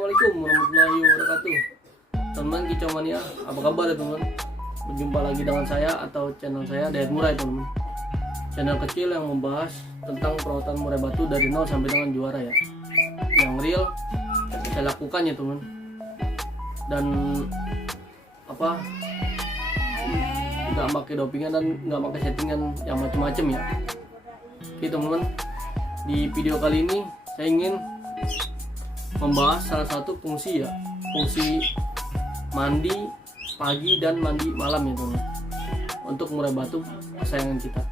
Assalamualaikum warahmatullahi wabarakatuh. Teman Kicomania, apa kabar ya teman? Berjumpa lagi dengan saya atau channel saya Dayat Murai teman. Channel kecil yang membahas tentang perawatan murai batu dari nol sampai dengan juara ya. Yang real saya lakukan ya teman. Dan nggak pakai dopingan dan nggak pakai settingan yang macam-macam ya. Oke teman-teman, di video kali ini saya ingin membahas salah satu fungsi mandi pagi dan mandi malam ya teman, untuk murai batu kesayangan kita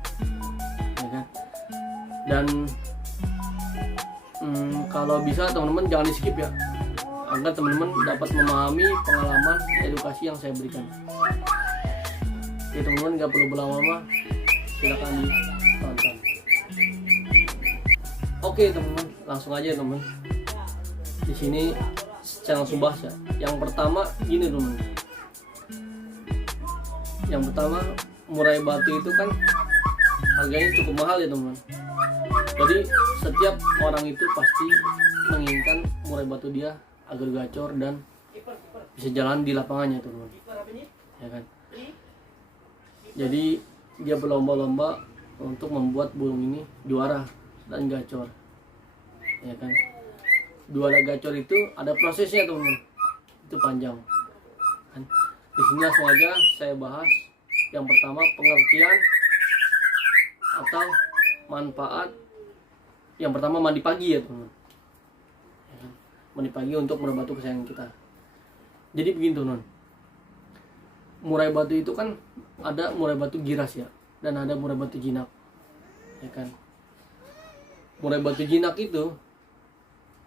ya kan. Dan kalau bisa teman-teman jangan di skip ya, agar teman-teman dapat memahami pengalaman edukasi yang saya berikan. Oke teman-teman, nggak perlu berlama-lama, silakan ditonton. Oke teman-teman, langsung aja teman. Di sini channel Subas ya. Yang pertama gini teman. Yang pertama, murai batu itu kan harganya cukup mahal ya teman. Jadi setiap orang itu pasti menginginkan murai batu dia agar gacor dan bisa jalan di lapangannya teman. Ya kan. Jadi dia berlomba-lomba untuk membuat burung ini juara dan gacor. Ya kan. Juara gacor itu ada prosesnya teman-teman, itu panjang kan. Di sini langsung aja saya bahas. Yang pertama, pengertian atau manfaat. Yang pertama, mandi pagi ya teman-teman ya kan? Mandi pagi untuk murai batu kesayangan kita. Jadi begini teman-teman, murai batu itu kan ada murai batu giras ya, dan ada murai batu jinak ya kan. Murai batu jinak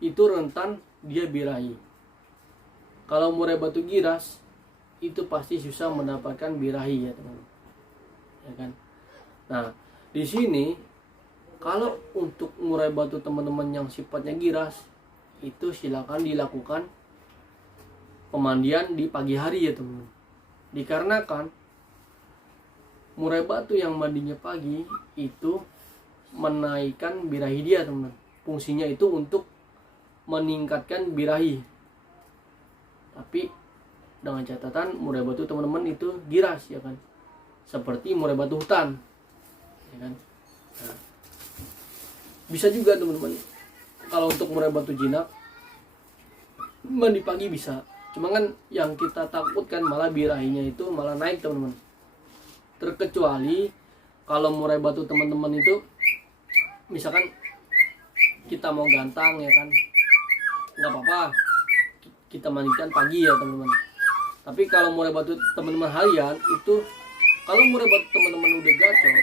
itu rentan dia birahi. Kalau murai batu giras itu pasti susah mendapatkan birahi ya teman, ya kan. Nah di sini kalau untuk murai batu teman-teman yang sifatnya giras itu silakan dilakukan pemandian di pagi hari ya teman. Dikarenakan murai batu yang mandinya pagi itu menaikkan birahi dia teman. Fungsinya itu untuk meningkatkan birahi. Tapi dengan catatan murai batu teman-teman itu giras ya kan, seperti murai batu hutan ya kan. Nah, bisa juga teman-teman kalau untuk murai batu jinak mandi pagi bisa, cuma kan yang kita takutkan malah birahinya itu malah naik teman-teman. Terkecuali kalau murai batu teman-teman itu misalkan kita mau gantang ya kan, nggak apa-apa kita mandikan pagi ya teman-teman. Tapi kalau murai batu teman-teman harian itu, kalau murai batu teman-teman udah gacor,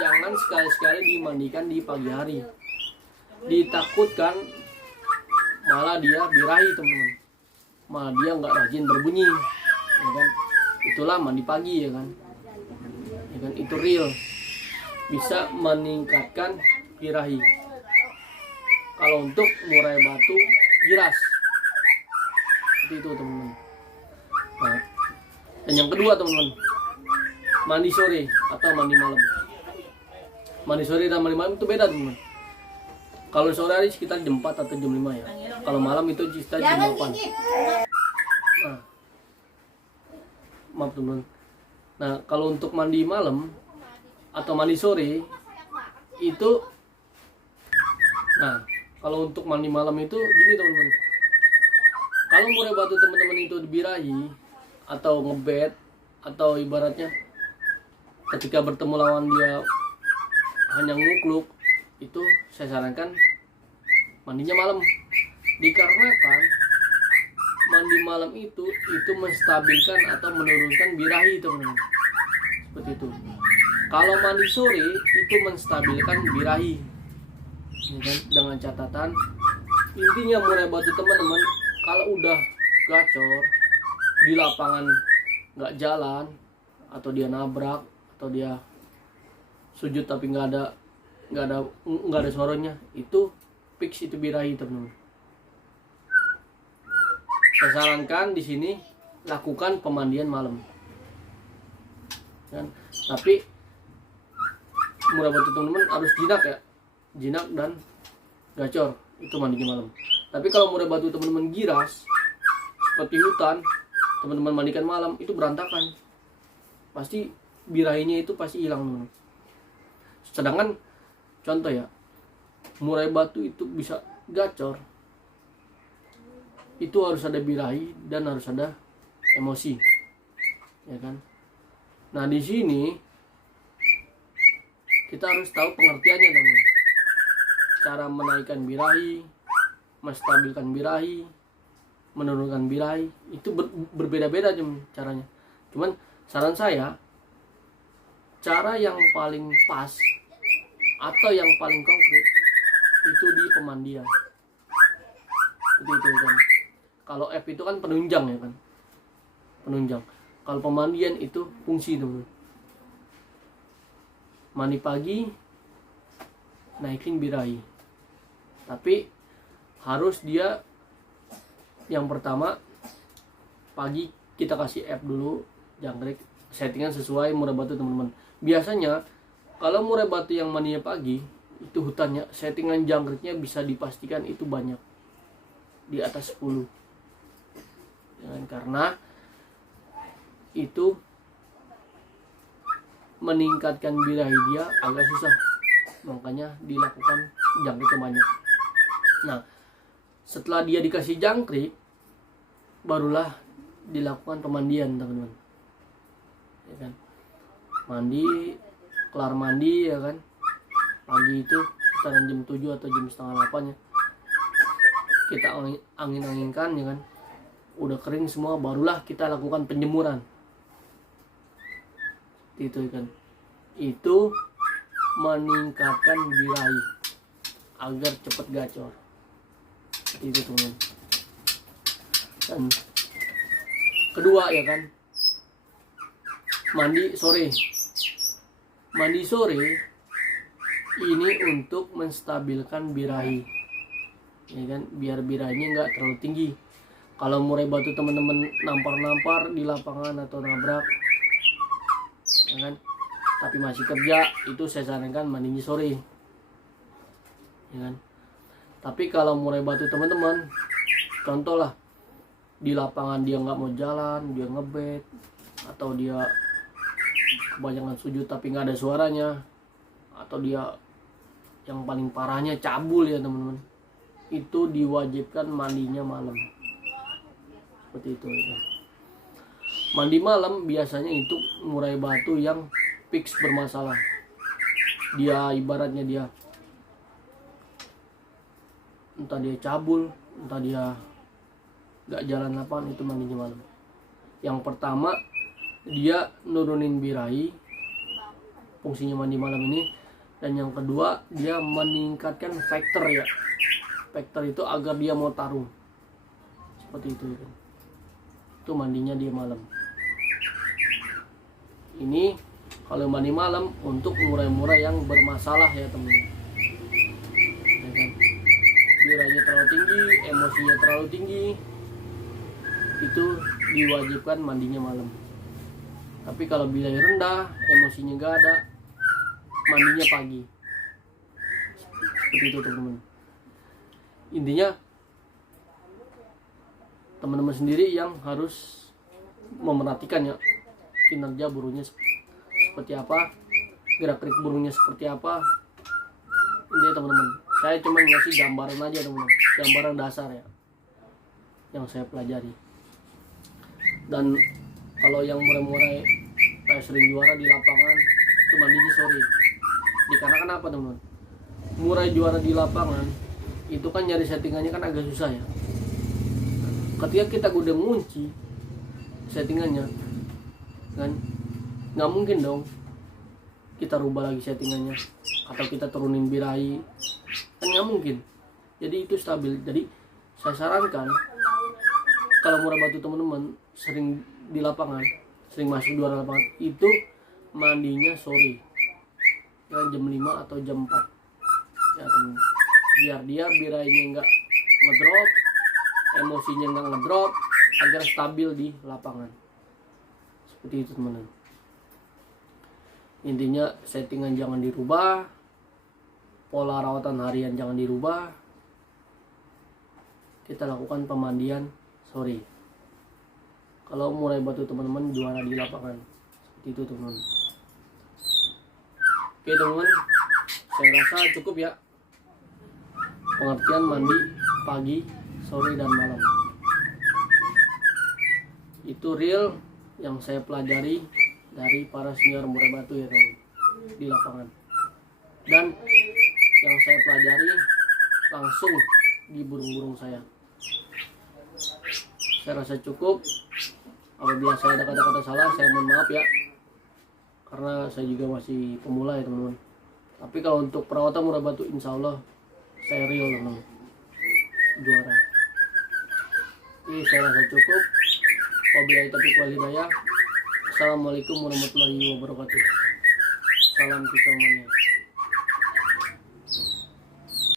jangan sekali-sekali dimandikan di pagi hari. Ditakutkan malah dia birahi teman-teman, malah dia nggak rajin berbunyi ya kan. Itulah mandi pagi ya kan, itu real bisa meningkatkan birahi kalau untuk murai batu giras. Seperti itu teman-teman. Nah, dan yang kedua teman-teman, mandi sore atau mandi malam. Mandi sore dan mandi malam itu beda teman-teman. Kalau sore hari sekitar jam 4 atau jam 5 ya. Kalau malam itu sekitar jam 8. Nah, maaf teman-teman. Nah, kalau untuk mandi malam atau mandi sore itu, nah kalau untuk mandi malam itu gini teman-teman. Kalau murai batu teman-teman itu dibirahi atau ngebet, atau ibaratnya ketika bertemu lawan dia hanya ngukluk, itu saya sarankan mandinya malam. Dikarenakan mandi malam itu menstabilkan atau menurunkan birahi teman-teman. Seperti itu. Kalau mandi sore itu menstabilkan birahi ya kan? Dengan catatan intinya murai batu teman-teman kalau udah gacor di lapangan nggak jalan, atau dia nabrak, atau dia sujud tapi nggak ada suaranya, itu fix itu birahi teman-teman. Saya sarankan di sini lakukan pemandian malam kan. Tapi murai batu teman-teman harus jinak ya, jinak dan gacor, itu mandinya malam. Tapi kalau murai batu teman-teman giras seperti hutan, teman-teman mandikan malam, itu berantakan. Pasti birahinya itu pasti hilang, teman. Sedangkan contoh ya, murai batu itu bisa gacor, itu harus ada birahi dan harus ada emosi, ya kan? Nah di sini kita harus tahu pengertiannya, teman. Cara menaikkan birahi, menstabilkan birahi, menurunkan birahi itu berbeda-beda caranya. Cuman saran saya, cara yang paling pas atau yang paling konkret itu di pemandian. Itu kan. Kalau F itu kan penunjang, ya kan, penunjang. Kalau pemandian itu fungsi, teman. Mandi pagi, naikin birahi. Tapi harus dia yang pertama pagi kita kasih F dulu, jangkrik, settingan sesuai murai batu, teman-teman. Biasanya kalau murai batu yang mandinya pagi itu hutannya, settingan jangkriknya bisa dipastikan itu banyak, di atas 10. Karena itu meningkatkan birahi dia agak susah, makanya dilakukan jangkriknya banyak. Nah setelah dia dikasih jangkrik, barulah dilakukan pemandian, teman-teman, ya kan. Mandi, kelar mandi, ya kan, pagi itu sekitaran jam 7 atau jam setengah 8 ya, kita angin-anginkan, ya kan, udah kering semua, barulah kita lakukan penjemuran. Itu kan, itu meningkatkan birahi agar cepat gacor. Itu, teman. Dan kedua, ya kan, mandi sore. Mandi sore ini untuk menstabilkan birahi, ya kan, biar birahinya nggak terlalu tinggi. Kalau murai batu teman-teman nampar-nampar di lapangan atau nabrak, ya kan, tapi masih kerja, itu saya sarankan mandinya sore, ya kan. Tapi kalau murai batu teman-teman, contoh lah, di lapangan dia nggak mau jalan, dia ngebet, atau dia kebanyakan sujud tapi nggak ada suaranya, atau dia yang paling parahnya cabul, ya teman-teman, itu diwajibkan mandinya malam. Seperti itu, ya. Mandi malam biasanya itu murai batu yang fix bermasalah. Dia ibaratnya dia entah dia cabul, entah dia gak jalan lapangan, itu mandinya malam. Yang pertama, dia nurunin birahi, fungsinya mandi malam ini. Dan yang kedua, dia meningkatkan faktor, ya. Faktor itu agar dia mau tarung. Seperti itu, ya. Itu mandinya dia malam. Ini kalau mandi malam untuk murai-murai yang bermasalah, ya teman-teman, ya kan? Birahinya terlalu tinggi, emosinya terlalu tinggi, itu diwajibkan mandinya malam. Tapi kalau birahi rendah, emosinya gak ada, mandinya pagi. Seperti itu, teman-teman. Intinya teman-teman sendiri yang harus memerhatikan, ya, kinerja burungnya seperti apa, gerak-gerik burungnya seperti apa. Intinya teman-teman, saya cuma ngasih gambaran aja, teman-teman, gambaran dasar, ya, yang saya pelajari. Dan kalau yang murai-murai kayak sering juara di lapangan, itu mandinya sore. Dikarenakan apa, teman-teman? Murai juara di lapangan itu kan nyari settingannya kan agak susah, ya. Ketika kita udah ngunci settingannya, kan nggak mungkin dong kita rubah lagi settingannya atau kita turunin birahi, kan nggak mungkin. Jadi itu stabil. Jadi saya sarankan kalau murai batu teman-teman sering di lapangan, sering masuk juara lapangan, itu mandinya sore, ya, jam 5 atau jam 4, ya teman. Biar dia birahinya nggak ngedrop, emosinya nggak ngedrop, agar stabil di lapangan. Seperti itu, teman-teman. Intinya settingan jangan dirubah, pola rawatan harian jangan dirubah, kita lakukan pemandian sore. Kalau murai batu teman-teman juara di lapangan, seperti itu teman-teman. Oke teman-teman, saya rasa cukup ya pengertian mandi pagi, sore, dan malam. Itu real yang saya pelajari dari para senior murai batu ya teman, di lapangan. Dan yang saya pelajari langsung di burung-burung saya. Saya rasa cukup. Apabila saya ada kata-kata salah, saya mohon maaf ya, karena saya juga masih pemula ya teman-teman. Tapi kalau untuk perawatan murai batu, insya Allah saya real teman-teman, juara. Ini saya rasa cukup. Wabillahi taufiq wal hidayah. Assalamualaikum warahmatullahi wabarakatuh. Salam kicau mania.